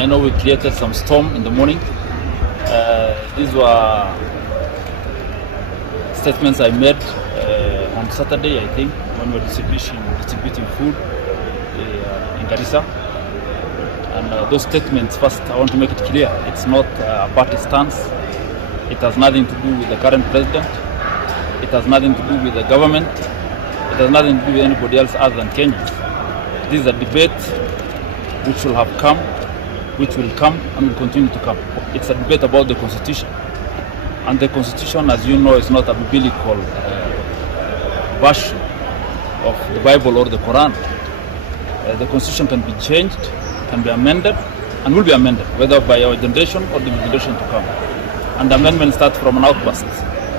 I know we created some storm in the morning. These were statements I made on Saturday, I think, when we were distributing food in Garissa. And those statements, first, I want to make it clear, it's not a party stance. It has nothing to do with the current president. It has nothing to do with the government. It has nothing to do with anybody else other than Kenyans. This is a debate which will have come, which will come, and will continue to come. It's a debate about the Constitution. And the Constitution, as you know, is not a biblical version of the Bible or the Quran. The Constitution can be changed, can be amended, and will be amended, whether by our generation or the generation to come. And the amendment starts from an outburst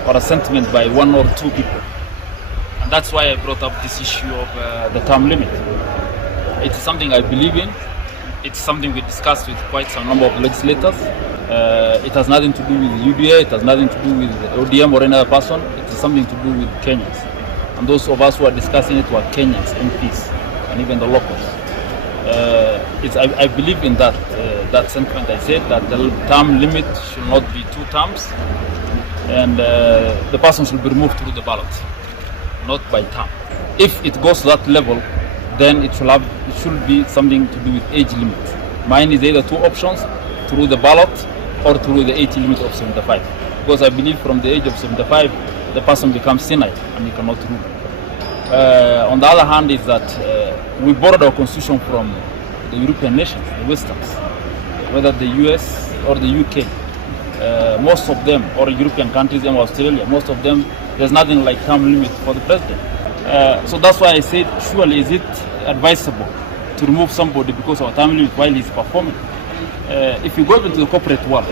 or a sentiment by one or two people. And that's why I brought up this issue of the term limit. It's something I believe in. It's something we discussed with quite some number of legislators. It has nothing to do with UDA, it has nothing to do with ODM or any other person. It is something to do with Kenyans. And those of us who are discussing it were Kenyans, MPs, and even the locals. I believe in that sentiment. I said that the term limit should not be 2 terms, and the person should be removed through the ballot, not by term. If it goes to that level, then it should be something to do with age limit. Mine is either 2 options, through the ballot or through the age limit of 75. Because I believe from the age of 75, the person becomes senile and he cannot rule. On the other hand is that we borrowed our constitution from the European nations, the Westerns, whether the US or the UK. Most of them, or European countries and Australia, most of them, there's nothing like term limit for the president. So that's why I said, surely is it advisable to remove somebody because of a term limit while he's performing? If you go into the corporate world,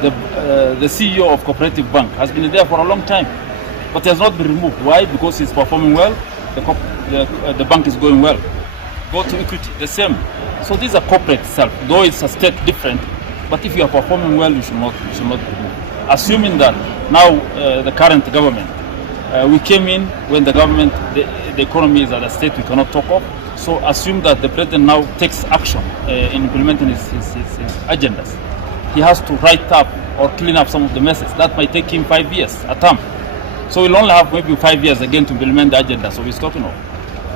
the CEO of Cooperative Bank has been there for a long time, but has not been removed. Why? Because he's performing well, the bank is going well. Go to Equity, the same. So these are corporate self, though it's a state different, but if you are performing well, you should not be removed. Assuming that now the current government, we came in when the government, the economy is at a state we cannot talk of. So assume that the president now takes action in implementing his agendas. He has to write up or clean up some of the messes. That might take him 5 years, a term. So he'll only have maybe 5 years again to implement the agenda, so he's talking of.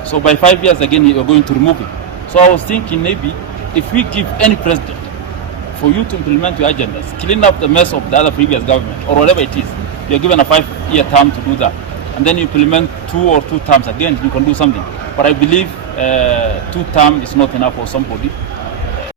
So by 5 years again, you're going to remove him. So I was thinking maybe if we give any president for you to implement your agendas, clean up the mess of the other previous government or whatever it is, you're given a 5-year term to do that. And then you implement 2 terms again, you can do something. But I believe 2 terms is not enough for somebody.